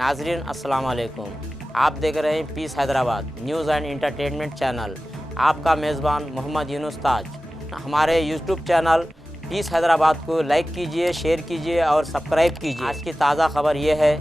नाजरीन अस्सलाम वालेकुम। आप देख रहे हैं peace Hyderabad news and entertainment channel. आपका मेज़बान मोहम्मद यूनुस ताज। हमारे यूट्यूब चैनल पीस हैदराबाद को लाइक कीजिए, शेयर कीजिए और सब्सक्राइब कीजिए। आज की ताज़ा खबर ये है,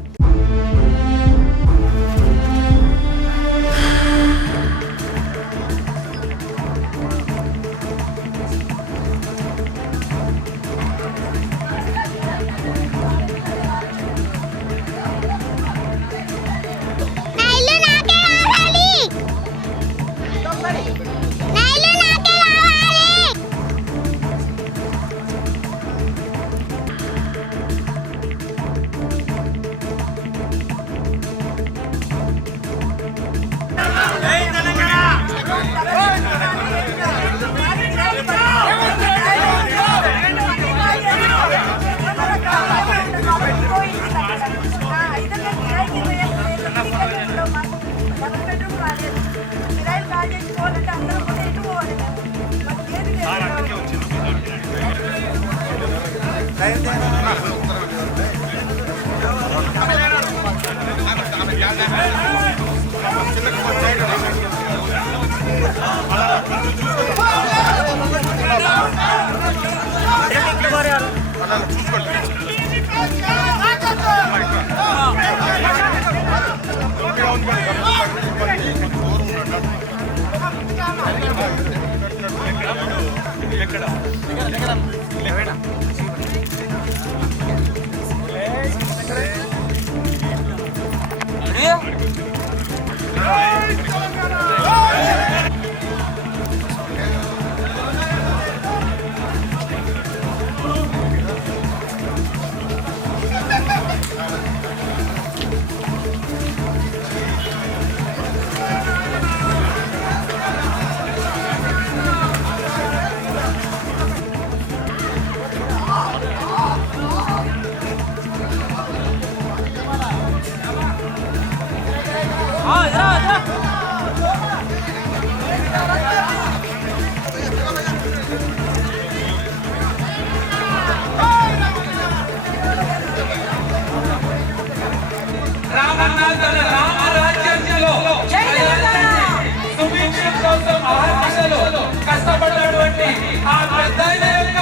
కష్టపడినటువంటి ఆ పెద్దాయన యొక్క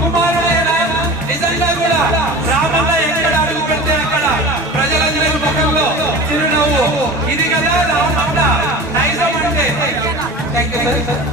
కుమారుడైన నిజంగా కూడా రామన్న ఎక్కడ అడుగు పెడితే అక్కడ ప్రజలందరి ముఖంలో చిరునవ్వు. ఇది కదా రామన్న నైజం అంటే. Thank you sir.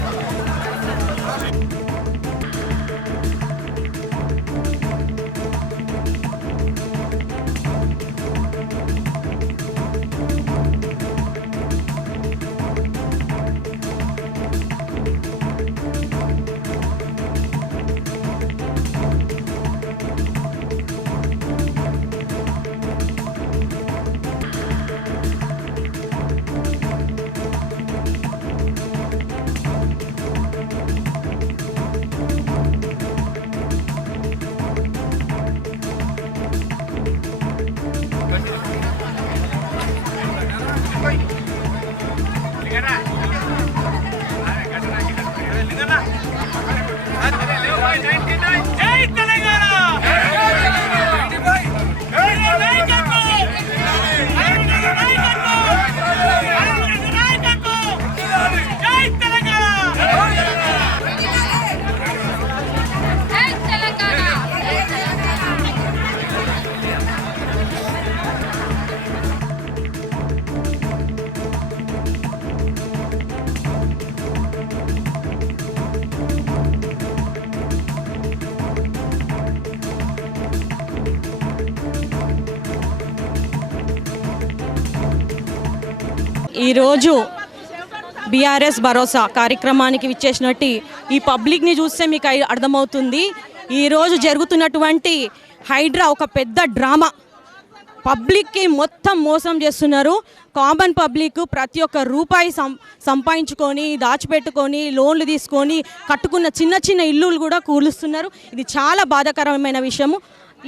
ఈరోజు బీఆర్ఎస్ భరోసా కార్యక్రమానికి విచ్చేసినట్టు ఈ పబ్లిక్ని చూస్తే మీకు అర్థమవుతుంది. ఈరోజు జరుగుతున్నటువంటి హైడ్రా ఒక పెద్ద డ్రామా. పబ్లిక్కి మొత్తం మోసం చేస్తున్నారు. కామన్ పబ్లిక్ ప్రతి ఒక్క రూపాయి సంపాదించుకొని దాచిపెట్టుకొని లోన్లు తీసుకొని కట్టుకున్న చిన్న చిన్న ఇల్లులు కూడా కూలుస్తున్నారు. ఇది చాలా బాధాకరమైన విషయము.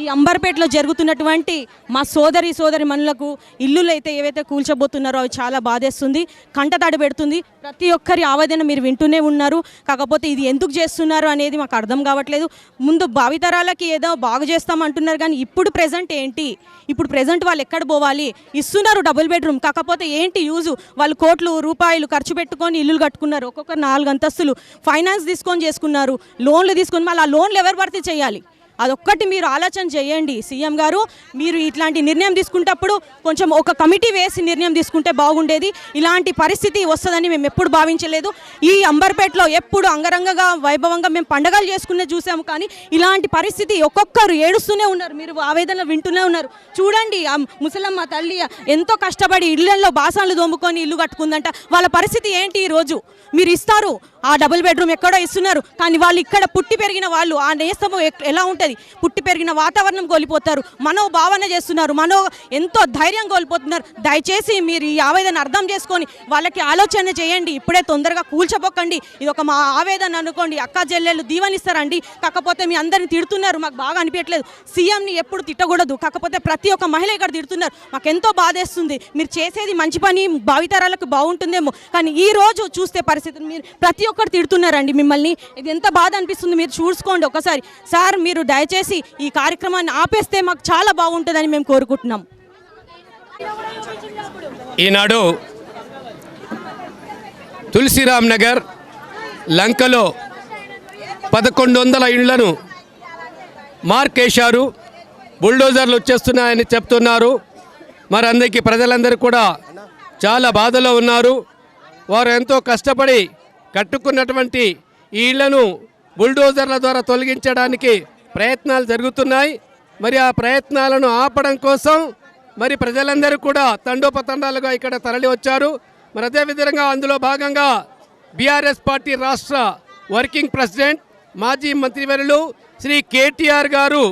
ఈ అంబర్పేటలో జరుగుతున్నటువంటి మా సోదరి మనులకు ఇల్లులు అయితే ఏవైతే కూల్చబోతున్నారో అవి చాలా బాధేస్తుంది, కంటతడి పెడుతుంది. ప్రతి ఒక్కరి ఆవేదన మీరు వింటూనే ఉన్నారు. కాకపోతే ఇది ఎందుకు చేస్తున్నారు అనేది మాకు అర్థం కావట్లేదు. ముందు భావితరాలకి ఏదో బాగు చేస్తామంటున్నారు కానీ ఇప్పుడు ప్రెజెంట్ ఏంటి? ఇప్పుడు ప్రెజెంట్ వాళ్ళు ఎక్కడ పోవాలి? ఇస్తున్నారు డబుల్ బెడ్రూమ్, కాకపోతే ఏంటి యూజు? వాళ్ళు కోట్లు రూపాయలు ఖర్చు పెట్టుకొని ఇల్లులు కట్టుకున్నారు, ఒక్కొక్క 4 అంతస్తులు ఫైనాన్స్ తీసుకొని చేసుకున్నారు, లోన్లు తీసుకొని. మళ్ళీ ఆ లోన్లు ఎవరు భర్తీ చేయాలి? అదొక్కటి మీరు ఆలోచన చేయండి సీఎం గారు. మీరు ఇట్లాంటి నిర్ణయం తీసుకునేటప్పుడు కొంచెం ఒక కమిటీ వేసి నిర్ణయం తీసుకుంటే బాగుండేది. ఇలాంటి పరిస్థితి వస్తుందని మేము ఎప్పుడు భావించలేదు. ఈ అంబర్పేటలో ఎప్పుడు అంగరంగగా వైభవంగా మేము పండగలు చేసుకునే చూసాము, కానీ ఇలాంటి పరిస్థితి ఒక్కొక్కరు ఏడుస్తూనే ఉన్నారు. మీరు ఆవేదన వింటూనే ఉన్నారు. చూడండి, ఆ ముసలమ్మ తల్లి ఎంతో కష్టపడి ఇళ్లలో బాసనలు దోముకొని ఇల్లు కట్టుకుందంట. వాళ్ళ పరిస్థితి ఏంటి ఈరోజు? మీరు ఇస్తారు ఆ డబుల్ బెడ్రూమ్ ఎక్కడో ఇస్తున్నారు, కానీ వాళ్ళు ఇక్కడ పుట్టి పెరిగిన వాళ్ళు ఆ నేస్తము ఎలా ఉంటుంది? పుట్టి పెరిగిన వాతావరణం కోల్పోతారు, మనోభావన చేస్తున్నారు, ఎంతో ధైర్యం కోల్పోతున్నారు. దయచేసి మీరు ఈ ఆవేదన అర్థం చేసుకొని వాళ్ళకి ఆలోచన చేయండి. ఇప్పుడే తొందరగా కూల్చబోకండి. ఇది ఒక మా ఆవేదన అనుకోండి. అక్క చెల్లెళ్ళు దీవెనిస్తారండి, కాకపోతే మీ అందరిని తిడుతున్నారు. మాకు బాగా అనిపించట్లేదు. సీఎంని ఎప్పుడు తిట్టకూడదు, కాకపోతే ప్రతి ఒక్క మహిళ ఇక్కడ తిడుతున్నారు. మాకు ఎంతో బాధేస్తుంది. మీరు చేసేది మంచి పని, భావితరాలకు బాగుంటుందేమో, కానీ ఈ రోజు చూస్తే పరిస్థితి మీరు ప్రతి ఒక్కరు తిడుతున్నారండి మిమ్మల్ని. ఇది ఎంత బాధ అనిపిస్తుంది మీరు చూసుకోండి ఒకసారి. సార్, మీరు దయచేసి ఈ కార్యక్రమాన్ని ఆపేస్తే మాకు చాలా బాగుంటుందని మేము కోరుకుంటున్నాం. ఈనాడు తులసిరామ్ నగర్ లంకలో 1100 ఇళ్లను మార్కేశారు. బుల్డోజర్లు వచ్చేస్తున్నాయని చెప్తున్నారు. మరి అందరికీ ప్రజలందరూ కూడా చాలా బాధలో ఉన్నారు. వారు ఎంతో కష్టపడి కట్టుకున్నటువంటి ఈ ఇళ్లను బుల్డోజర్ల ద్వారా తొలగించడానికి ప్రయత్నాలు జరుగుతున్నాయి. మరి ఆ ప్రయత్నాలను ఆపడం కోసం మరి ప్రజలందరూ కూడా తండోపతండాలుగా ఇక్కడ తరలి వచ్చారు. మరి అదేవిధంగా అందులో భాగంగా బీఆర్ఎస్ పార్టీ రాష్ట్ర వర్కింగ్ ప్రెసిడెంట్ మాజీ మంత్రివర్యులు శ్రీ కేటీఆర్ గారు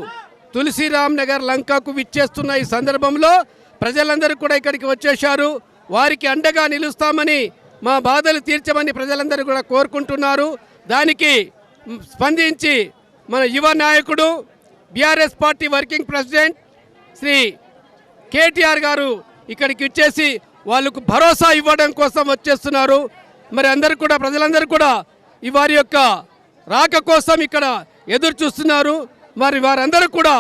తులసిరామ్ నగర్ లంకకు విచ్చేస్తున్న ఈ సందర్భంలో ప్రజలందరూ కూడా ఇక్కడికి వచ్చేశారు. వారికి అండగా నిలుస్తామని, మా బాధలు తీర్చమని ప్రజలందరూ కూడా కోరుకుంటున్నారు. దానికి స్పందించి మన యువ నాయకుడు BRS party working president Shri KTR గారు ఇక్కడికి వచ్చేసి వాళ్ళకు భరోసా ఇవ్వడం కోసం వచ్చేస్తున్నారు. మరి అందరూ కూడా ప్రజలందరూ కూడా వారి యొక్క రాక కోసం ఇక్కడ ఎదురు చూస్తున్నారు. మరి వారందరూ కూడా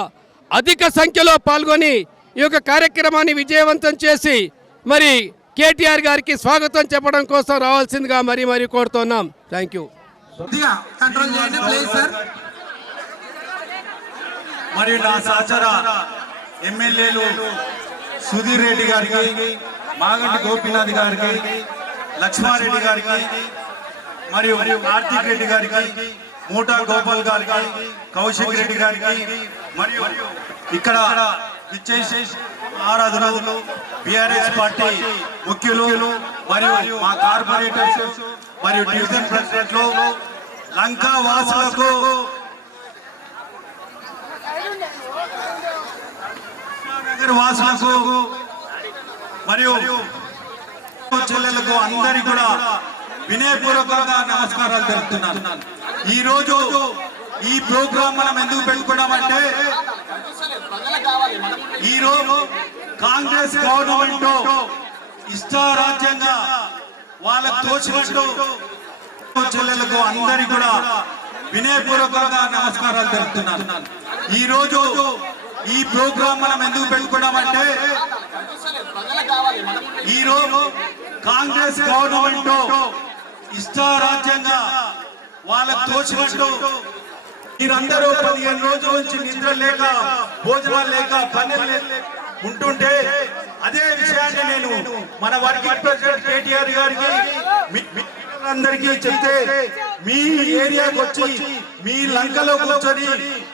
అధిక సంఖ్యలో పాల్గొని ఈ యొక్క కార్యక్రమాన్ని విజయవంతం చేసి మరి కేటీఆర్ గారికి స్వాగతం చెప్పడం కోసం రావాల్సిందిగా మరీ కోరుతున్నాం. Thank you. మరియు నా సహచర ఎమ్మెల్యేలు సుధీర్ రెడ్డి గారికి, మాగంటి గోపీనాథ్ గారికి, లక్ష్మారెడ్డి గారికి, మరియు కార్తీక్ రెడ్డి గారికి, మూటా గోపాల్ గారికి, కౌశిక్ రెడ్డి గారికి, మరియు ఇక్కడ ఇచ్చేసి ఆరాధనలు బీఆర్ఎస్ పార్టీ ముఖ్యులు మరియు మా కార్పొరేటర్స్ మరియు డివిజన్ ప్రెసిడెంట్లు, లంకా వాసులకు, నగర్ వాసులకు మరియు చెల్లెలకు అందరికీ కూడా వినయపూర్వకంగా నమస్కారాలు తెలుపుతున్నాను. ఈ రోజు ఈ ప్రోగ్రాం మనం ఎందుకు పెట్టుకున్నామంటే, ఈ రోజు కాంగ్రెస్ గవర్నమెంట్ ఇష్టారాజ్యంగా వాళ్ళకు తోచినట్టు చెల్లెలకు అందరికీ కూడా వినయపూర్వకంగా నమస్కారాలు తెలుపుతున్నాను. ఈ రోజు ఈ ప్రోగ్రాం మనం ఎందుకు పెట్టుకున్నామంటే, ఈ రోజు కాంగ్రెస్ గవర్నమెంట్ ఇష్టారాజ్యంగా వాళ్ళకు తోచినట్టు మీరందరూ 15 రోజుల నుంచి నిద్ర లేక, భోజనాలు లేక, పనులు ఉంటుంటే అదే విషయాన్ని నేను మన వర్కింగ్ ప్రెసిడెంట్ కేటీఆర్ గారికి అందరికీ చెప్తే, మీ ఏరియాకి వచ్చి మీ లంకలో కూర్చొని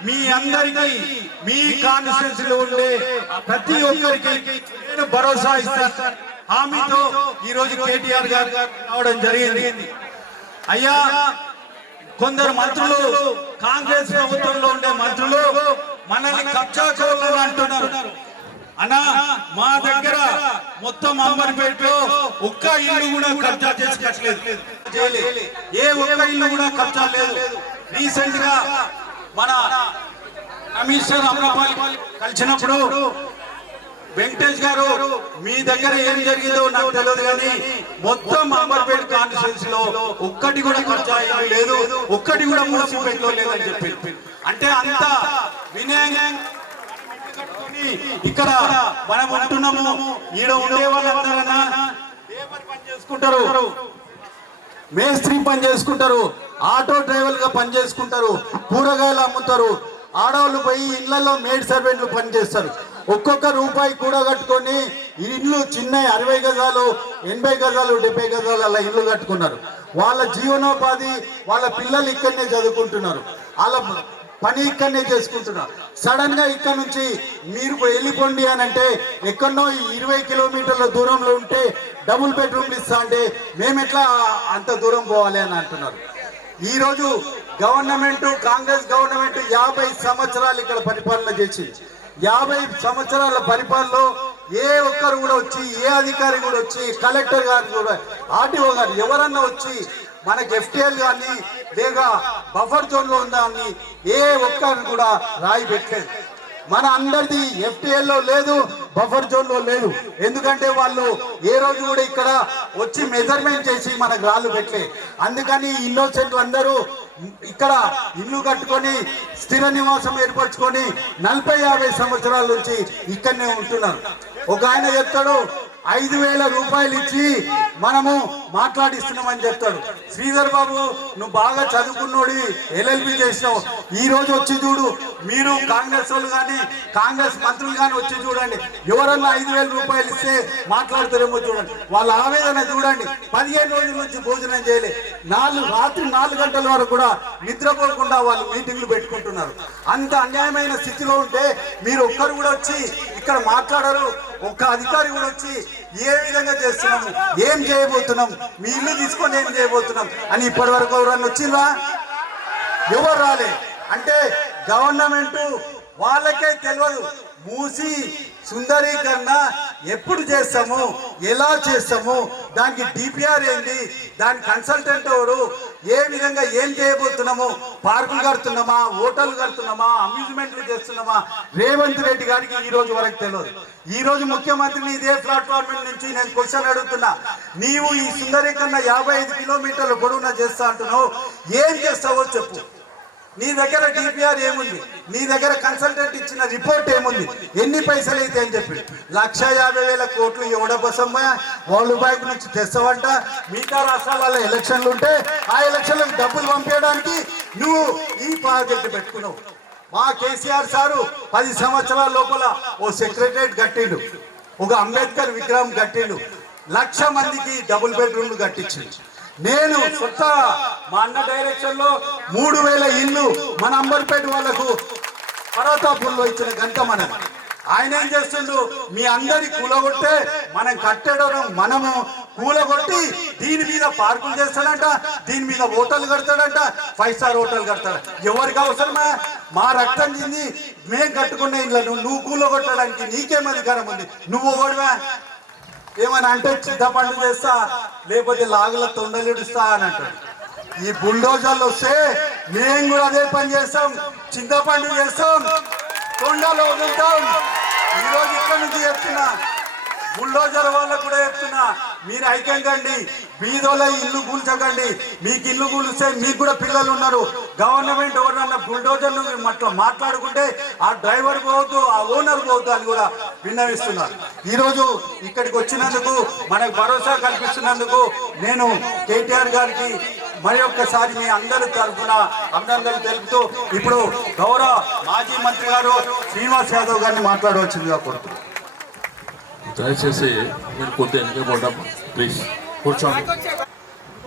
మీ అందరికీ మీ కాన్స్టిట్యూన్సీలో ఉండే ప్రతి ఒక్కరికి నేను భరోసా ఇస్తాను హామీతో ఈ రోజు కేటీఆర్ గారు రావడం జరిగింది. అయ్యా, కొందరు మంత్రులు, కాంగ్రెస్ ప్రభుత్వంలో ఉండే మంత్రులు మనల్ని కబ్జా కోర్లు అంటున్నారు. అన్నా, మా దగ్గర మొత్తం అంబర్పేటలో ఒక్క ఇల్లు కూడా కబ్జా చేసుకోవట్లేదు. ఏ ఒక్క ఇల్లు కూడా కబ్జా లేదు. రీసెంట్ గా మన కమిషనర్ అమరాపాల్ కలిసినప్పుడు వెంకటేష్ గారు మీ దగ్గర ఏం జరిగిందో నాకు తెలియదు కానీ మొత్తం అంబర్పేట కాన్స్టిట్యూన్సీ లో ఒక్కటి కూడా ఖర్చు అయ్యేది లేదు, ఒక్కటి కూడా మూసిపేటలో లేదని చెప్పి. అంటే అంత వినయంగా ఇక్కడ మనం ఉంటున్నాము. ఈడ ఉండే వాళ్ళందరన్నా లేబర్ పని చేసుకుంటారు, మేస్త్రి పని చేసుకుంటారు, ఆటో డ్రైవర్ గా పని చేసుకుంటారు, కూరగాయలు అమ్ముతారు, ఆడవాళ్ళు పోయి ఇళ్లలో మేడ్ సర్వెంట్లు పని చేస్తారు. ఒక్కొక్క రూపాయి కూడా కట్టుకొని ఇల్లు చిన్న 60 గజాలు 80 గజాలు 70 గజాలు అలా ఇల్లు కట్టుకున్నారు. వాళ్ళ జీవనోపాధి వాళ్ళ పిల్లలు ఇక్కడనే చదువుకుంటున్నారు, వాళ్ళ పని ఇక్కడనే చేసుకుంటున్నారు. సడన్ గా ఇక్కడ నుంచి మీరు వెళ్ళిపోండి అని అంటే ఎక్కడో 20 కిలోమీటర్ల దూరంలో ఉంటే డబుల్ బెడ్రూమ్లు ఇస్తా అంటే మేము ఎట్లా అంత దూరం పోవాలి అని అంటున్నారు. ఈ రోజు గవర్నమెంట్, కాంగ్రెస్ గవర్నమెంట్ 50 సంవత్సరాలు ఇక్కడ పరిపాలన చేసింది. 50 సంవత్సరాల పరిపాలనలో ఏ ఒక్కరు కూడా వచ్చి, ఏ అధికారి కూడా వచ్చి, కలెక్టర్ గారు కూడా, ఆర్టీఓ గారు ఎవరన్నా వచ్చి మనకి ఎఫ్టీఎల్ కానీ లేక బఫర్ జోన్ లో ఉందా అని ఏ ఒక్కరు కూడా రాయి పెట్టలేదు. మన అందరిది ఎఫ్టీఎల్ లో లేదు, బఫర్ జోన్ లో లేదు. ఎందుకంటే వాళ్ళు ఏ రోజు కూడా ఇక్కడ వచ్చి మెజర్మెంట్ చేసి మనకు రాళ్ళు పెట్టలే. అందుకని ఇన్నోసెంట్ అందరూ ఇక్కడ ఇల్లు కట్టుకొని స్థిర నివాసం ఏర్పరచుకొని 40-50 సంవత్సరాల నుంచి ఇక్కడనే ఉంటున్నారు. ఒక ఆయన చెప్తాడు 5,000 రూపాయలు ఇచ్చి మనము మాట్లాడిస్తున్నామని చెప్తాడు. శ్రీధర్ బాబు నువ్వు బాగా చదువుకున్నోడి, LLB చేసినావు, ఈ రోజు వచ్చి చూడు, మీరు కాంగ్రెస్ వాళ్ళు కానీ కాంగ్రెస్ మంత్రులు కానీ వచ్చి చూడండి, ఎవరన్నా 5,000 రూపాయలు ఇస్తే మాట్లాడతారేమో చూడండి. వాళ్ళ ఆవేదన చూడండి. 15 రోజుల నుంచి భోజనం చేయలే, రాత్రి 4 గంటల వరకు కూడా నిద్రపోకుండా వాళ్ళు మీటింగ్లు పెట్టుకుంటున్నారు. అంత అన్యాయమైన స్థితిలో ఉంటే మీరు ఒక్కరు కూడా వచ్చి ఇక్కడ మాట్లాడరు. ఒక్క అధికారి కూడా వచ్చి ఏ విధంగా చేస్తున్నాము, ఏం చేయబోతున్నాం, మీ ఇల్లు తీసుకొని ఏం చేయబోతున్నాం అని ఇప్పటి వరకు ఎవరన్నా వచ్చిందా? ఎవరు రాలే. అంటే గవర్నమెంట్ వాళ్ళకే తెలియదు మూసి సుందరీకరణ ఎప్పుడు చేస్తాము, ఎలా చేస్తాము, దానికి డిపిఆర్ ఏంటి, దాని కన్సల్టెంట్ ఎవరు, ఏ విధంగా ఏం చేయబోతున్నాము, పార్కులు కడుతున్నామా, హోటల్ కడుతున్నామా, అమ్యూజ్మెంట్లు చేస్తున్నామా, రేవంత్ రెడ్డి గారికి ఈ రోజు వరకు తెలియదు. ఈ రోజు ముఖ్యమంత్రిని ఇదే ప్లాట్ఫామ్ నుంచి నేను క్వశ్చన్ అడుగుతున్నా, నీవు ఈ సుందరీకరణ 55 కిలోమీటర్ల పొడవునా చేస్తా అంటున్నావు, ఏం చేస్తావో చెప్పు. నీ దగ్గర డిపిఆర్ ఏముంది, నీ దగ్గర కన్సల్టెంట్ ఇచ్చిన రిపోర్ట్ ఏముంది, ఎన్ని పైసలు అయితే అని చెప్పి 1,50,000 కోట్లు ఎవడబోసమ్మా వరల్డ్ బ్యాంక్ నుంచి తెస్తావంట. మిగతా రాష్ట్రాలలో ఎలక్షన్లు ఉంటే ఆ ఎలక్షన్లకు డబ్బులు పంపించడానికి నువ్వు ఈ ప్రాజెక్టు పెట్టుకున్నావు. మా కేసీఆర్ సారు 10 సంవత్సరాల లోపల ఓ సెక్రటరేట్ కట్టిండు, ఒక అంబేద్కర్ విగ్రహం కట్టిండు, 1,00,000 మందికి డబుల్ బెడ్రూమ్లు కట్టించిండు. నేను కొత్త మా అన్న డైరెక్షన్ లో 3,000 ఇల్లు మన అంబర్పేట వాళ్ళకు పర్వతాపూర్లో ఇచ్చిన గంట మనం. ఆయన ఏం చేస్తుండు, మీ అందరి కూలగొట్టే మనం కట్టడం, మనము కూలగొట్టి దీని మీద పార్కులు చేస్తాడంట, దీని మీద హోటల్ కడతాడంట, 5 స్టార్ హోటల్ కడతాడు. ఎవరికి అవసరమా? మా రక్తం చెంది మేము కట్టుకున్న ఇళ్ళను నువ్వు కూలగొట్టడానికి నీకేం అధికారం ఉంది? నువ్వు ఓడివా? ఏమని అంటే చింతపండు చేస్తా, లేకపోతే లాగుల తొండలిడుస్తా అని అంటాడు. ఈ బుల్డోజర్లు వస్తే మేము కూడా అదే పని చేస్తాం, చింతపండు చేస్తాం, తొండలు వదులుతాం. ఈరోజు ఇక్కడ నుంచి చెప్తున్నా, బుల్డోజర్ వాళ్ళకు కూడా చెప్తున్నా, మీరు ఐక్యం కండి, బీదోళ్ళ ఇల్లు కూల్చకండి. మీకు ఇల్లు కూలిస్తే మీకు కూడా పిల్లలు ఉన్నారు. గవర్నమెంట్ ఎవరన్నా బుల్డోజర్లు మాట్లాడుకుంటే ఆ డ్రైవర్ పోవద్దు, ఆ ఓనర్ పోవద్దు అని కూడా విన్నవిస్తున్నారు. ఈరోజు ఇక్కడికి వచ్చినందుకు, మనకు భరోసా కల్పిస్తున్నందుకు నేను కేటీఆర్ గారికి మరి ఒక్కసారి మీ అందరి తరఫున అభినందనలు తెలుపుతూ ఇప్పుడు గౌరవ మాజీ మంత్రి గారు శ్రీనివాస్ యాదవ్ గారిని మాట్లాడవలసిందిగా కోరుతున్నాను. దయచేసి మీరు కొద్దిగా వెనకబడ్డాం, ప్లీజ్ కూర్చోండి.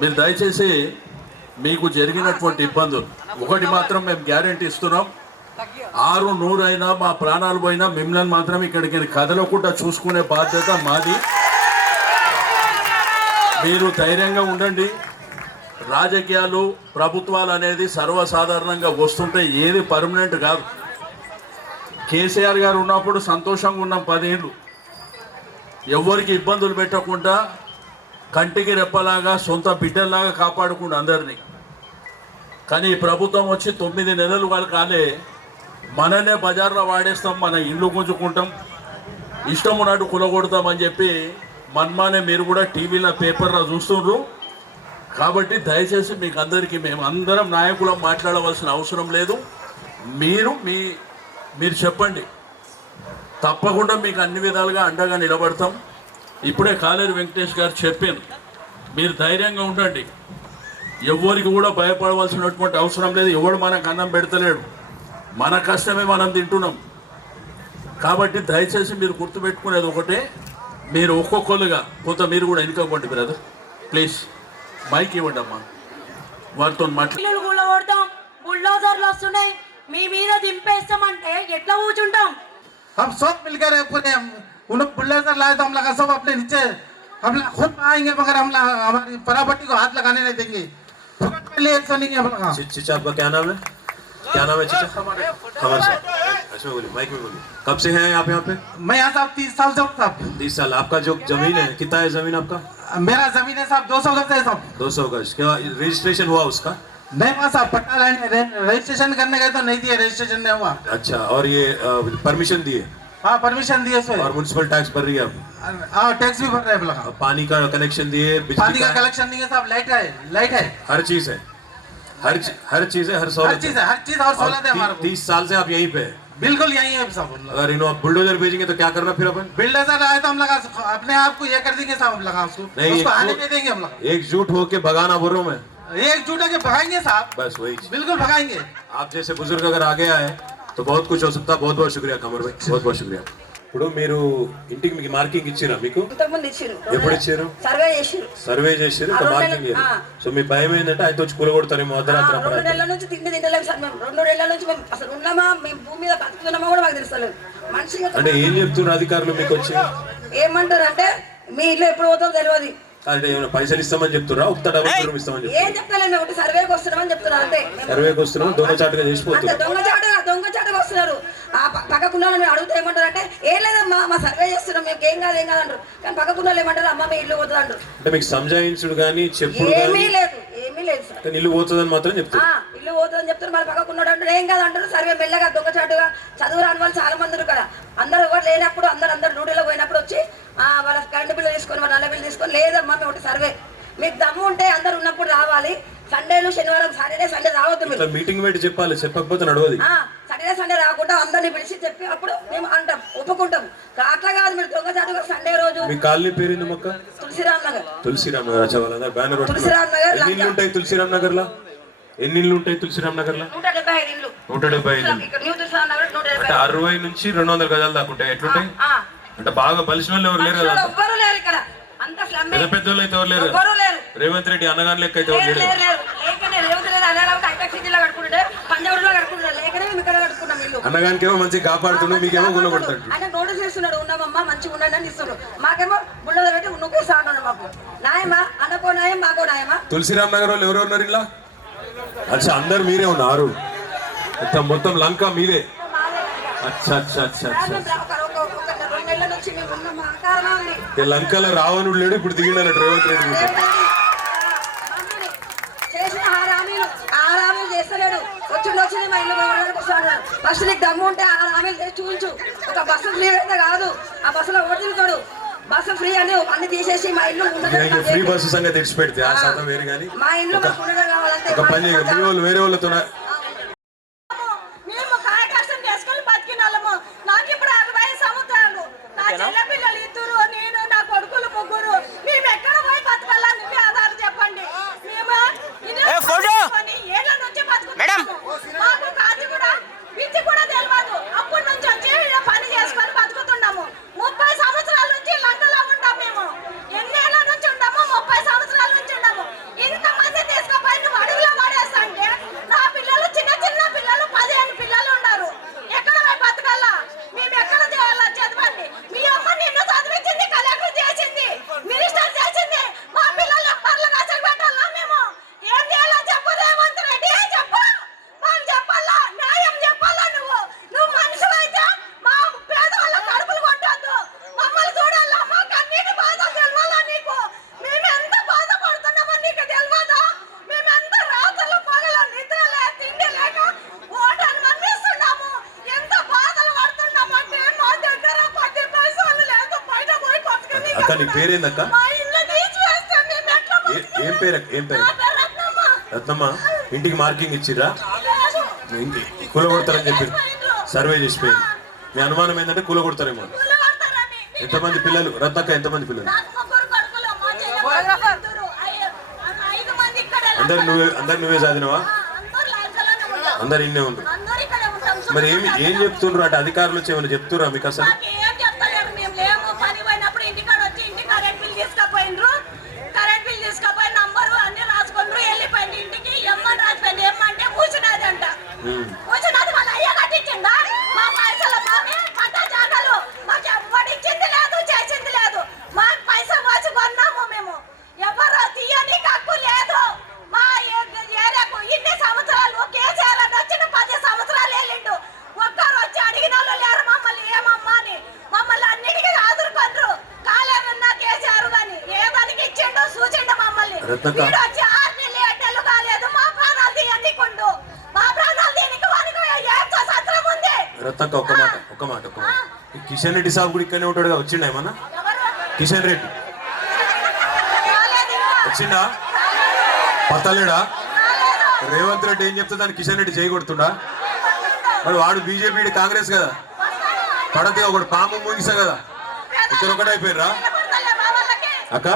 మీరు దయచేసి మీకు జరిగినటువంటి ఇబ్బందులు ఒకటి మాత్రం మేము గ్యారెంటీ ఇస్తున్నాం, 600 అయినా మా ప్రాణాలు పోయినా మిమ్మల్ని మాత్రం ఇక్కడికి కదలకుండా చూసుకునే బాధ్యత మాది. మీరు ధైర్యంగా ఉండండి. రాజకీయాలు, ప్రభుత్వాలు అనేది సర్వసాధారణంగా వస్తుంటే ఏది పర్మనెంట్ కాదు. కేసీఆర్ గారు ఉన్నప్పుడు సంతోషంగా ఉన్నాం 10 ఏళ్ళు, ఎవరికి ఇబ్బందులు పెట్టకుండా కంటికి రెప్పలాగా సొంత బిడ్డల్లాగా కాపాడుకుంటూ అందరినీ. కానీ ప్రభుత్వం వచ్చి 9 నెలలు వాళ్ళు కాలే, మననే బజార్లో వాడేస్తాం, మన ఇండ్లు గుంజుకుంటాం, ఇష్టం ఉన్నట్టు కులగొడతామని చెప్పి మన్మానే మీరు కూడా టీవీలో పేపర్లో చూస్తుండ్రు. కాబట్టి దయచేసి మీకు అందరికీ మేము అందరం నాయకులం మాట్లాడవలసిన అవసరం లేదు. మీరు చెప్పండి, తప్పకుండా మీకు అన్ని విధాలుగా అండగా నిలబడతాం. ఇప్పుడే కాలేరు వెంకటేష్ గారు చెప్పాను, మీరు ధైర్యంగా ఉండండి, ఎవరికి కూడా భయపడవలసినటువంటి అవసరం లేదు. ఎవడు మనకు అన్నం పెడతలేడు, మన కష్టమే మనం తింటున్నాం. కాబట్టి దయచేసి మీరు గుర్తుపెట్టుకునేది ఒకటే, మీరు ఒక్కొక్కరుగా కొంత మీరు కూడా ఎన్నుకోండి బ్రదర్, ప్లీజ్ మైక్ ఇవ్వండి అమ్మా, వారితో మాట్లాడతాం. బుల్డోజర్లు వస్తున్నాయి, మీ మీద దింపేస్తామంటే ఎట్లా కూర్చుంటాం? हम सब मिलकर पूरे उन बुलडोजर लाए तो हम लोग सब अपने नीचे हम लोग खुद आएंगे, मगर हम लोग हमारी प्रॉपर्टी को हाथ लगाने नहीं देंगे। ऐसा नहीं है हम लोग। चीचा आपका क्या नाम है? क्या नाम है चीचा? खबर साहब। अच्छा बोलिए, माइक में बोलिए। कब से हैं आप यहाँ पे? मैं यहाँ साहब 30 साल से हूँ साहब। 30 साल। आपका जो जमीन है कितना है जमीन आपका? मेरा जमीन है साहब 200 गज है साहब। 200 गज। क्या रजिस्ट्रेशन हुआ उसका? नहीं हुआ साहब, पट्टा रजिस्ट्रेशन करने गए तो नहीं दिए, रजिस्ट्रेशन नहीं हुआ। अच्छा, और ये परमिशन दिए? हाँ परमिशन दिए सर। और म्युनिसिपल टैक्स भर रही है आप? हाँ टैक्स भी भर रहे हैं लोग। पानी का कनेक्शन दिए? पानी का कलेक्शन नहीं है साहब, लाइट है, हर चीज है, हर चीज है, हर सहूलत है, हर चीज और सहूलत है हमारे को। 30 साल से आप यहीं पे? बिल्कुल यही है साहब। अगर इन्हों आप बुलडोजर भेजेंगे तो क्या करना फिर अपन? बिल्डोजर आए तो हम लोग अपने आप को ये कर देंगे साहब, हम लोग उसको आने नहीं देंगे हम लोग। एकजुट होके भगाना बोल रहा हूं मैं, एकजुट होके भगाएंगे साहब, बस वही बिल्कुल भगाएंगे। आप जैसे बुजुर्ग अगर आगे आए तो बहुत कुछ हो सकता है। बहुत बहुत शुक्रिया कमर भाई, बहुत बहुत शुक्रिया। ఇప్పుడు మీరు ఇంటికి మీకు మార్కింగ్ ఇచ్చిరా? మీకు ఎప్పుడు ఇచ్చారు? సర్వే చేసిరు, మార్కింగ్ ఇయ్యారు. సో మీ భయం ఏంటంటే అయితే వచ్చి కూలగొడతారేమో అర్ధరాత్రి? 2 నెలల నుంచి తిండి తింటలేము సార్ మేము. 2 నెలల నుంచి మేము అసలు ఉన్నామా, మేము భూమి మీద బతుకుతున్నామా కూడా మాకు తెలుస్తలేదు. మనిషిగా అంటే ఏం చెప్తున్నారు అధికారులు మీకు వచ్చి? ఏమంటారు అంటే మీ ఇల్లు ఎప్పుడు పోతామో తెలియదు. అంటే ఏమైనా పైసలు ఇస్తామని చెప్తున్నా? ఒక్క డబుల్ బెడ్రూమ్ ఇస్తామని చెప్తున్నా? ఏం చెప్తలేదు, ఒకటి సర్వేకి వస్తున్నామని చెప్తున్నారు అంతే. సర్వేకి వస్తున్నాం, దొంగచాటుగా చేసిపోతున్నారు. దొంగచాటుగా వస్తున్నారు. ఆ పక్కకున్న అడిగితే ఏమంటారు అంటే ఏం లేదమ్మా మా సర్వే చేస్తున్నాం, మీకు ఏం కాదు అంటారు. కానీ పక్కకున్న ఏమంటారు అమ్మ మీ ఇల్లు పోతుంది అంటారు. అంటే మీకు సంజాయించుడు కానీ చెప్పుడు ఏమీ లేదు సార్. ఇల్లు పోతుందని మాత్రం చెప్తారు. ఇల్లు పోతుందని చెప్తారు. మరి పక్కకున్నాడు అంటారు ఏం కాదు అంటారు. సర్వే మెల్లగా దొంగచాటుగా చదువు రాని వాళ్ళు చాలా మంది కదా, అందరూ ఎవరు లేనప్పుడు అందరు డ్యూటీలో పోయినప్పుడు వచ్చి వాళ్ళ కరెంటు బిల్లు తీసుకొని వాళ్ళ నల్ల బిల్లు తీసుకొని లేదమ్మా మేము ఒకటి సర్వే, మీకు దమ్ము ఉంటే అందరు ఉన్నప్పుడు రావాలి, సండేలు శనివారం సాటర్డే సండే రావద్దు మీరు. మీటింగ్ పెట్టి చెప్పాలి, చెప్పకపోతే నడవదు. సాటర్డే సండే రాకుండా అందరిని పిలిచి చెప్పి అప్పుడు మేము అంటాం, ఒప్పుకుంటాం. అట్లా కాదు మీరు దొంగచాటుగా సండే రోజు. మీ కాలనీ పేరు మొక్క? తులసిరామ్ నగర్. తులసిరామ్ నగర్. బ్యానర్ తులసిరామ్ నగర్. ఎన్ని ఇల్లు ఉంటాయి తులసిరామ్ నగర్ లో? ఎన్ని ఇల్లు ఉంటాయి తులసిరామ్ నగర్ లో? 175 ఇల్లు. 175 న్యూ తులసిరామ్ నగర్ 175. అంటే 60 నుంచి 200 గజాలు దాకా ఉంటాయి. ఎట్లుంటాయి అంటే బాగా బలిసిన వాళ్ళు ఎవరు లేరు కదా? ఎవ్వరు లేరు ఇక్కడ, అంత స్లమ్. పెద్ద పెద్ద వాళ్ళు అయితే ఎవరు లేరు. రేవంత్ రెడ్డి అన్నగారు లెక్క అయితే ఎవరు లేరు. అన్నగానికేమో మంచిగా కాపాడుతున్నాడు, మీకేమో గుల్లగొడతాడు. ఆయన నోటీస్ చేస్తున్నాడు, ఉన్నామమ్మా మంచిగా ఉండండి అని ఇస్తున్నాడు. మాకేమో బుల్లదర్ పెట్టి నొక్కేస్తా ఉన్నాడు. మాకు న్యాయమా? అన్నకో న్యాయం, మాకో న్యాయమా? తులసిరామ్ నగర్ వాళ్ళు ఎవరు ఉన్నారు ఇలా? అచ్చా అందరు మీరే ఉన్నారు, మొత్తం లంక మీదే. అచ్చా అచ్చా అచ్చా అచ్చా. లంకలో రావణుడు లేడు, ఇప్పుడు దిగినాడు రేవంత్ రెడ్డి. చేసిన హామీలు చేస్తలేడు. వచ్చి మా ఇల్లు ఫస్ట్ నీకు దమ్ము ఉంటే ఆ హామీలు చేసి చూపించు. ఒక బస్సు ఫ్రీ అయితే కాదు, ఆ బస్సులో ఓటు తిరుగుతాడు. బస్సు ఫ్రీ అని అన్ని తీసేసి మా ఇల్లు ఫ్రీ బస్సు సంగతి తెచ్చి పెడితే ఆ శాతం వేరు. కానీ మా ఇల్లు కావాలంటే ఒక పని మీ వాళ్ళు వేరే వాళ్ళతో మేము కాయ కష్టం చేసుకొని బతికినాము. నాకు ఇప్పుడు 60 సంవత్సరాలు, నా చిన్న పిల్లలు 2, నేను నా కొడుకులు 3. మేము ఎక్కడ పోయి బతకాలని మీ ఆధారం చెప్పండి. మేము ఏళ్ళ నుంచి బతుకుతున్నాము. మాకు కాచి కూడా పిచ్చి కూడా తెలియదు. అప్పటి నుంచి వచ్చి పని చేసుకొని బతుకుతున్నాము. 30 సంవత్సరాల నుంచి లంకలో ఉంటాం మేము. ఎన్ని ఏళ్ళ నుంచి ఉంటాము? 30 సంవత్సరాల నుంచి ఉన్నాము. ఇంతమంది తీసుకుపోయి నువ్వు అడుగులో పడేస్తా అంటే నా పిల్లలు అక్క నీ పేరేందక్క? మా ఇల్లు తీసివేస్తే మేము ఎట్లా బతకాలి? ఏం పేరు? ఏం పేరు? నా పేరు రత్నమ్మ. రత్నమ్మ, ఇంటికి మార్కింగ్ ఇచ్చిర్రా? లేదు. కూలగొడతారని చెప్పి సర్వే చేసిపోయింది. మీ అనుమానం ఏంటంటే కూలగొడతారేమో. కూలగొడతారని. ఎంతమంది పిల్లలు రత్నక్క? ఎంతమంది పిల్లలు? నాకు ముగ్గురు కొడుకులు, మా చెల్లెలు ఇద్దరు. 5 మంది ఇక్కడే అందరు నువ్వే చదివినవా? అందరూ లాల్కలోనే ఉంటాం. అందరు ఇన్నే ఉంది. అందరూ ఇక్కడే ఉంటాం. మరి ఏం చెప్తుండ్రు అంటే అధికారులు వచ్చి ఏమైనా చెప్తుర్రా మీకు అసలు? మాకు ఏం చెప్తలేరు. మేము లేము. పని పోయినప్పుడు ఇంటికాడ వచ్చి ఇంటి కరెంట్ బిల్ తీసుకుపోయిండ్రు. కరెంట్ బిల్ తీసుకుపోయి నంబరు అన్ని రాసుకుండ్రు. వెళ్ళిపోయింది ఇంటికి. ఎమ్మని రాసిపోయింది. ఎమ్మంటే కూర్చున్నది అంట. కూర్చున్నది వాళ్ళ అయ్య కట్టించిందా? మా పైసలు మామే పంట జాగాలు మాకు ఎవ్వడు ఇచ్చింది లేదు, చేసింది లేదు. మా పైసలు వచ్చి కొన్నాము మేము. ఎవరు తీయని హక్కు లేదు. మా ఏరియాకు ఇన్ని సంవత్సరాలు కేసీఆర్ అని వచ్చిన 10 సంవత్సరాలు వెళ్ళిండు. ఒక్కరు వచ్చి అడిగిన వాళ్ళు లేరు మమ్మల్ని ఏమమ్మా అని. మమ్మల్ని అన్నిటికీ ఆదురుకుండ్రు. కాలేమన్నా కేసీఆర్ అని ఏ దానికి ఇచ్చిండు, చూచిండు మమ్మల్ని. వీడు వచ్చి 6 నెలలు 7 నెలలు కాలేదు. మా ప్రాణాలు తీయనికుండు. మా ప్రాణాలు దీనికి వరకు ఏం స్వతంత్రం ఉంది? రత్నక్క ఒక్క మాట ఈ కిషన్ రెడ్డి సాబ్ కూడా ఇక్కడనే ఉంటాడుగా, వచ్చిండా ఏమన్నా? ఎవరు కిషన్ రెడ్డి రాలేదు ఇంకా. వచ్చిండా? పత్తలేడా? రేవంత్ రెడ్డి ఏం చెప్తే దాన్ని కిషన్ రెడ్డి చేయగొడుతుండా? మరి వాడు బీజేపీ కాంగ్రెస్ కదా, పడతే ఒకటి పాము ముగిసా కదా, ఇద్దరు ఒకటే అయిపోయిర్రా అక్క?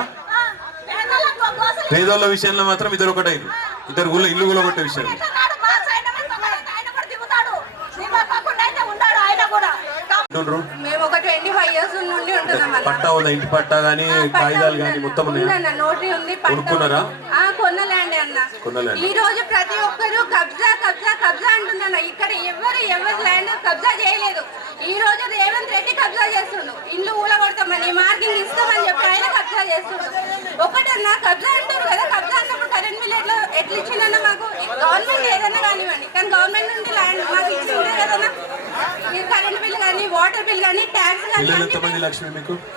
పేదోళ్ళ విషయంలో మాత్రం ఇద్దరు ఒకటైరు. ఇద్దరు ఇల్లు కూలగొట్టే విషయంలో మేము ఒక 25 years నుండి ఉంటున్నాం. పట్టా ఉందా? ఇంటి పట్టా గానీ కాగితాలు గానీ మొత్తం ఉన్నాయన్న. నోటరీ ఉంది. కొనుక్కున్నారా? కొన్నలేండి అన్న. ఈ రోజు ప్రతి ఒక్కరు కబ్జా కబ్జా కబ్జా అంటున్నాను. ఇక్కడ ఎవరు ల్యాండ్ కబ్జా చేయలేదు. ఈ రోజు రేవంత్ రెడ్డి కబ్జా చేస్తుండు. ఇల్లు ఊలగొడతామని మార్కింగ్ ఇస్తామని చెప్పి ఆయన కబ్జా చేస్తుండు. ఒకటన్నా కబ్జా అంటారు కదా, కబ్జా అన్నప్పుడు కరెంట్ బిల్ ఎట్లా ఇచ్చిందన్న మాకు? గవర్నమెంట్ ఏదైనా కానివ్వండి, కానీ గవర్నమెంట్ నుండి ల్యాండ్ మాకు ఇచ్చిందే కదన్నా. మీరు కరెంట్ బిల్ కానీ, వాటర్ బిల్ కానీ, ట్యాక్స్ కానీ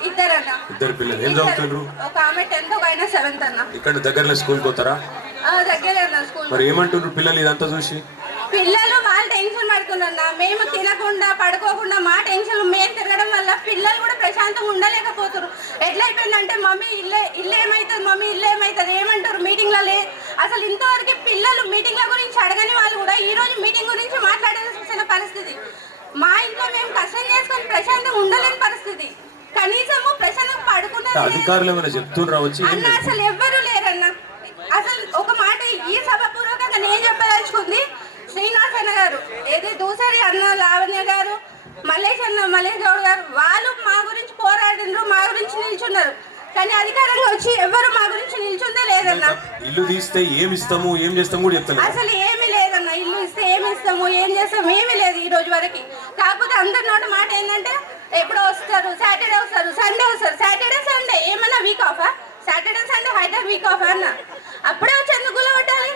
ఇద్దరన్నా. ఇద్దరు పిల్లలు ఏం చదువుతుండ్రు? ఒక ఆమె 10th, ఒక ఆయన 7th అన్న. ఇక్కడ దగ్గరలో స్కూల్ పోతారా? దగ్గరే అన్న స్కూల్. మరి ఏమంటుండ్రు పిల్లలు ఇదంతా చూసి? పిల్లలు వాళ్ళు టెన్షన్ పడుతున్నా. మేము తినకుండా పడుకోకుండా మా టెన్షన్ మేము తిరగడం వల్ల పిల్లలు కూడా ప్రశాంతంగా ఉండలేకపోతున్నారు. ఎట్లయిపోయిందంటే మమ్మీ ఇల్లు ఏమవుతుంది, మమ్మీ ఇల్లు ఏమవుతుంది ఏమంటారు మీటింగ్లలో. అసలు ఇంతవరకు పిల్లలు మీటింగ్ల గురించి అడగని వాళ్ళు కూడా ఈ రోజు మీటింగ్ గురించి మాట్లాడాల్సిన పరిస్థితి. మా ఇంట్లో మేము కష్టం చేసుకొని ప్రశాంతంగా ఉండలేని పరిస్థితి. కనీసము ప్రశాంతంగా పడుకున్న అధికారులు ఏమైనా చెప్తున్నారు వచ్చి? అన్న అసలు ఎవ్వరూ లేరన్న. అసలు ఒక మాట ఈ సభాపూర్వకంగా నేను చెప్పదలుచుకుంది, శ్రీనివాస్ అన్న గారు, ఏది దూసరి అన్న, లావణ్య గారు, మల్లేష్ గౌడ్ గారు, వాళ్ళు మా గురించి పోరాడినరు, మా గురించి నిల్చున్నారు. కానీ అధికారంగా వచ్చి ఎవరు మా గురించి నిల్చుందే లేదన్న. ఇల్లు తీస్తే ఏమి ఇస్తాము ఏం చేస్తాము కూడా చెప్తాను. అసలు ఏమీ లేదన్న. ఇల్లు ఇస్తే ఏమి ఇస్తాము ఏం చేస్తాము ఏమీ లేదు ఈ రోజు వరకు. కాకపోతే అందరి నోట మాట ఏంటంటే ఎప్పుడో వస్తారు, సాటర్డే వస్తారు, సండే వస్తారు. సాటర్డే సండే ఏమన్నా వీక్ ఆఫా? Saturday Sunday Hyderabad week off అన్న. అప్పుడే వచ్చి ఎందుకు కూలగొట్టాలి?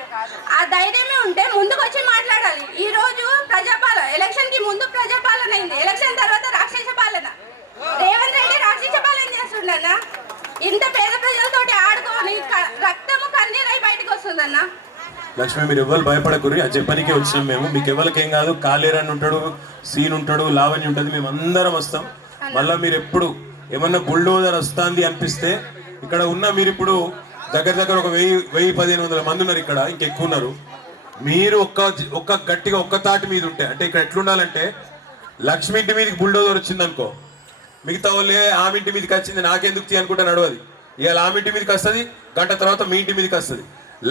ఆ ధైర్యమే ఉంటే ముందుకు వచ్చి మాట్లాడాలి. ఈ రోజు ప్రజాపాలన, ఎలక్షన్ కి ముందు ప్రజాపాలన అయింది, ఎలక్షన్ తర్వాత రాక్షస పాలన. రేవంత్ రెడ్డి రాక్షస పాలన చేస్తుండన్న. ఇంత పేద ప్రజలతోటి ఆడుకొని రక్తము కన్నీరై బయటకు వస్తుందన్న. లక్ష్మి మీరు ఎవరు భయపడకూరి, అది చెప్పనికే వచ్చినాం మేము. మీకు ఎవరికేం కాదు. కాలేరని ఉంటాడు, సీన్ ఉంటాడు, లావణ్య ఉంటుంది, మేము అందరం వస్తాం. మళ్ళీ మీరు ఎప్పుడు ఏమన్నా బుల్డోజర్ వస్తుంది అనిపిస్తే ఇక్కడ ఉన్న మీరు ఇప్పుడు దగ్గర ఒక 1000-1500 మంది ఉన్నారు ఇక్కడ, ఇంకెక్కువ ఉన్నారు. మీరు ఒక్క గట్టిగా ఒక్క తాటి మీద ఉంటే, అంటే ఇక్కడ ఎట్లుండాలంటే లక్ష్మి ఇంటి మీదకి బుల్డోజర్ వచ్చింది అనుకో, మిగతా వాళ్ళే ఆమె ఇంటి మీదకి వచ్చింది నాకెందుకు తీ అనుకుంటా నడవది. ఇవాళ ఆమె ఇంటి మీదకి వస్తుంది, గంట తర్వాత మీ ఇంటి మీదకి వస్తుంది.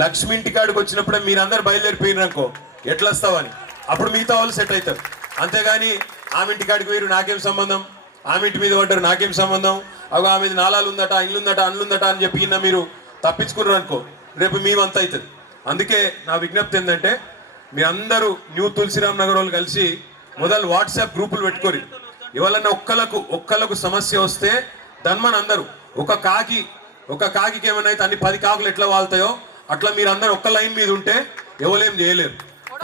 లక్ష్మి ఇంటి కాడికి వచ్చినప్పుడే మీరందరూ బయలుదేరిపోయినారు అనుకో, ఎట్లా వస్తావని అప్పుడు మిగతా వాళ్ళు సెట్ అవుతారు. అంతేగాని ఆమె ఇంటి కాడికి వేరు నాకేం సంబంధం, ఆమె ఇంటి మీద పడ్డారు నాకేం సంబంధం, అవి ఆమె నాలాలు ఉందట, ఇల్లుందట, అన్నుందట అని చెప్పి మీరు తప్పించుకున్నారు అనుకో, రేపు మేమంతా అవుతుంది. అందుకే నా విజ్ఞప్తి ఏంటంటే మీరందరూ న్యూ తులసిరామ్ నగర్ వాళ్ళు కలిసి మొదలు వాట్సాప్ గ్రూపులు పెట్టుకోరు. ఇవాళ ఒక్కళ్ళకు సమస్య వస్తే ధన్మన్ అందరూ ఒక కాకి ఏమైనా అయితే అన్ని 10 కాకులు ఎట్లా వాళ్తాయో అట్లా మీరందరూ ఒక్క లైన్ మీద ఉంటే ఎవరేం చేయలేరు.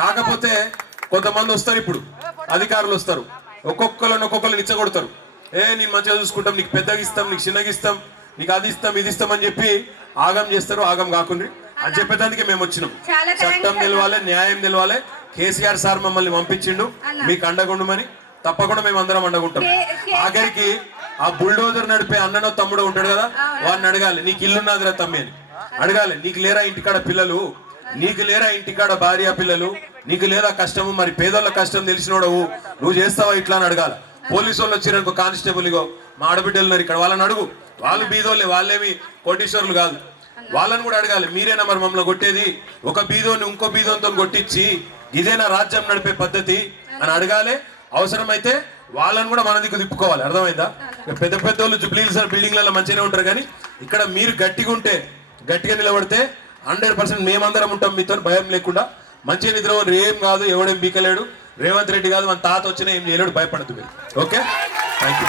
కాకపోతే కొంతమంది వస్తారు, ఇప్పుడు అధికారులు వస్తారు, ఒక్కొక్కరిని ఇచ్చగొడతారు. నేను మంచిగా చూసుకుంటాం, నీకు పెద్దగా ఇస్తాం, నీకు చిన్నగా ఇస్తాం, నీకు అది ఇస్తాం ఇది ఇస్తాం అని చెప్పి ఆగం చేస్తారు. ఆగం కాకుండా అని చెప్పేదానికి మేము వచ్చినాం. చట్టం నిలవాలి, న్యాయం నిలవాలి. కేసీఆర్ సార్ మమ్మల్ని పంపించిండు మీకు అండగుండమని, తప్పకుండా మేము అందరం అండగుంటాం. ఆఖరికి ఆ బుల్డోజర్ నడిపే అన్ననో తమ్ముడో ఉంటాడు కదా, వాడిని అడగాలి నీకు ఇల్లున్నదిరా తమ్మి అని అడగాలి. నీకు లేరా ఇంటికాడ పిల్లలు, నీకు లేరా ఇంటికాడ భార్య పిల్లలు, నీకు లేదా కష్టము, మరి పేదోళ్ళ కష్టం తెలిసినోడవు, నువ్వు చేస్తావా ఇట్లా అని అడగాలి. పోలీసు వాళ్ళు వచ్చిరనుకో, కానిస్టేబుల్ ఇగో మా ఆడబిడ్డలు ఉన్నారు ఇక్కడ, వాళ్ళని అడుగు, వాళ్ళు బీదోళ్ళే, వాళ్ళేమి కోటీశ్వరులు కాదు, వాళ్ళని కూడా అడగాలి. మీరేనా మరి మమ్మల్ని కొట్టేది, ఒక బీదోని ఇంకో బీదోనితో కొట్టించి ఇదేనా రాజ్యం నడిపే పద్ధతి అని అడగాలి. అవసరమైతే వాళ్ళని కూడా మన దిక్కు తిప్పుకోవాలి. అర్థమైందా? పెద్ద పెద్ద వాళ్ళు జుబ్లీహిల్స్ బిల్డింగ్లలో మంచిగానే ఉంటారు, కానీ ఇక్కడ మీరు గట్టిగా ఉంటే, గట్టిగా నిలబడితే 100% మేమందరం ఉంటాం మీతో, భయం లేకుండా మంచిగా నిద్ర. ఏం కాదు, ఎవడేం బీకలేడు, రేవంత్ రెడ్డి కాదు మన తాత వచ్చినా ఏం చేయలేడు, భయపడద్దు మీరు. Okay, thank you.